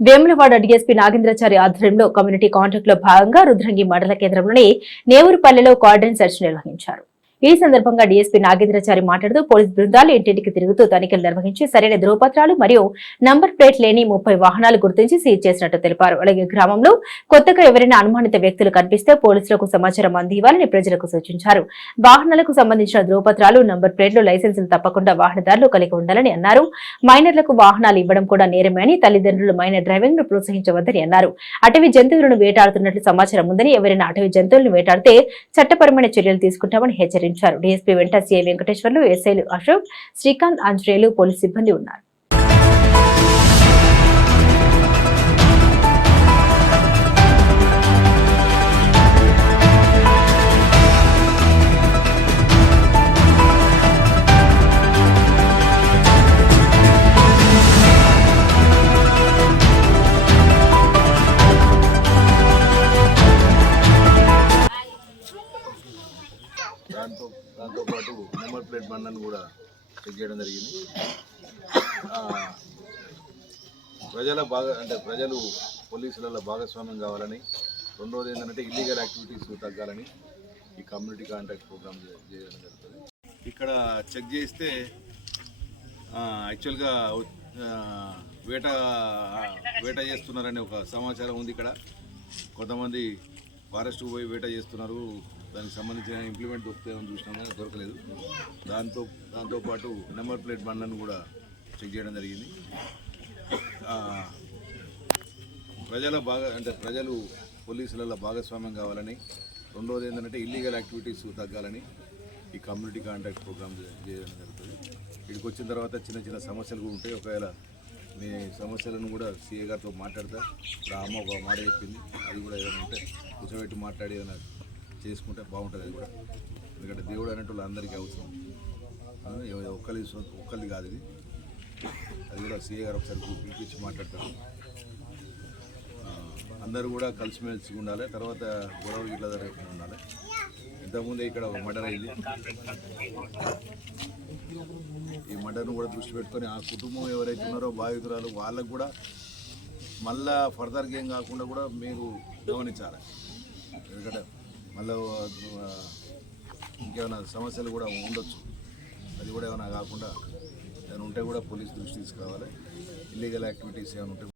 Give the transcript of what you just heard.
Vemulawada DSP Nagendrachari ఆధ్వర్యంలో community కాంట్రాక్ట్లో భాగంగా రుద్రంగి మండల కేంద్రంలోని నేవురుపల్లెలో కార్డన్ సెర్చ్ నిర్వహించారు. ఈ సందర్భంగా డీఎస్పీ నాగేంద్రచారి మాట్లాడుతూ పోలీస్ బృందాలు ఇంటింటికి తిరుగుతూ తనిఖీలు నిర్వహించి సరైన ధృవపత్రాలు మరియు నంబర్ ప్లేట్ లేని ముప్పై వాహనాలు గుర్తించి సీజ్ చేసినట్టు తెలిపారు. అలాగే గ్రామంలో కొత్తగా ఎవరైనా అనుమానిత వ్యక్తులు కనిపిస్తే పోలీసులకు సమాచారం అందివ్వాలని ప్రజలకు సూచించారు. వాహనాలకు సంబంధించిన ధృవపత్రాలు నంబర్ ప్లేట్లు లైసెన్సులు తప్పకుండా వాహనదారులు కలిగి ఉండాలని అన్నారు. మైనర్లకు వాహనాలు ఇవ్వడం కూడా నేరమే అని తల్లిదండ్రులు మైనర్ డ్రైవింగ్ను ప్రోత్సహించవద్దని అన్నారు. అటవీ జంతువులను వేటాడుతున్నట్లు సమాచారం ఉందని ఎవరైనా అటవీ జంతువులను వేటాడితే చట్టపరమైన చర్యలు తీసుకుంటామని హెచ్చరించారు. డీఎస్పీ వెంట సీఐ వెంకటేశ్వర్లు ఎస్ఐలు అశోక్ శ్రీకాంత్ ఆంజనేయులు పోలీసు సిబ్బంది ఉన్నారు. దాంతో దాంతోపాటు నెంబర్ ప్లేట్ బండను కూడా చెక్ చేయడం జరిగింది. ప్రజల బాగా అంటే ప్రజలు పోలీసులలో భాగస్వామ్యం కావాలని రెండోది ఏంటంటే ఇల్లీగల్ యాక్టివిటీస్ తగ్గాలని ఈ కమ్యూనిటీ కాంటాక్ట్ ప్రోగ్రామ్ చేయడం జరుగుతుంది. ఇక్కడ చెక్ చేస్తే యాక్చువల్గా వేట వేట చేస్తున్నారని ఒక సమాచారం ఉంది ఇక్కడ. కొంతమంది ఫారెస్ట్కి పోయి వేట చేస్తున్నారు. దానికి సంబంధించిన ఇంప్లిమెంట్ దొరుకుతాయని చూసినాం కానీ దొరకలేదు. దాంతో దాంతోపాటు నెంబర్ ప్లేట్ బండ్లను కూడా చెక్ చేయడం జరిగింది. ప్రజల బాగా అంటే ప్రజలు పోలీసులలో భాగస్వామ్యం కావాలని రెండవది ఏంటంటే ఇల్లీగల్ యాక్టివిటీస్ తగ్గాలని ఈ కమ్యూనిటీ కాంటాక్ట్ ప్రోగ్రామ్ చేయడం జరుగుతుంది. ఇక్కడికి వచ్చిన తర్వాత చిన్న చిన్న సమస్యలు కూడా ఉంటాయి. ఒకవేళ మీ సమస్యలను కూడా సీఏ గారితో మాట్లాడతా అమ్మ ఒక మాట చెప్పింది అది కూడా ఏమైనా ఉంటే కూర్చోబెట్టి మాట్లాడి ఏదైనా చేసుకుంటే బాగుంటుంది అది కూడా. ఎందుకంటే దేవుడు అనేటువంటి అందరికీ అవసరం. ఒక్కరి ఒక్కరిది కాదు ఇది. అది కూడా సీఏ గారు ఒకసారి పిలిపించి మాట్లాడతారు. అందరూ కూడా కలిసిమెలిసి ఉండాలి. తర్వాత గొడవలు ఇట్లా జరగకుండా ఉండాలి. ఇంతకుముందే ఇక్కడ ఒక మర్డర్ అయింది. ఈ మర్డర్ను కూడా దృష్టి పెట్టుకొని ఆ కుటుంబం ఎవరైతే ఉన్నారో బాధితురాలు వాళ్ళకు కూడా మళ్ళా ఫర్దర్గా ఏం కాకుండా కూడా మీరు గమనించాలి. ఎందుకంటే మళ్ళీ ఇంకేమైనా సమస్యలు కూడా ఉండొచ్చు. అది కూడా ఏమైనా కాకుండా ఏమైనా ఉంటే కూడా పోలీస్ దృష్టి తీసుకురావాలి. ఇల్లీగల్ యాక్టివిటీస్ ఏమైనా ఉంటే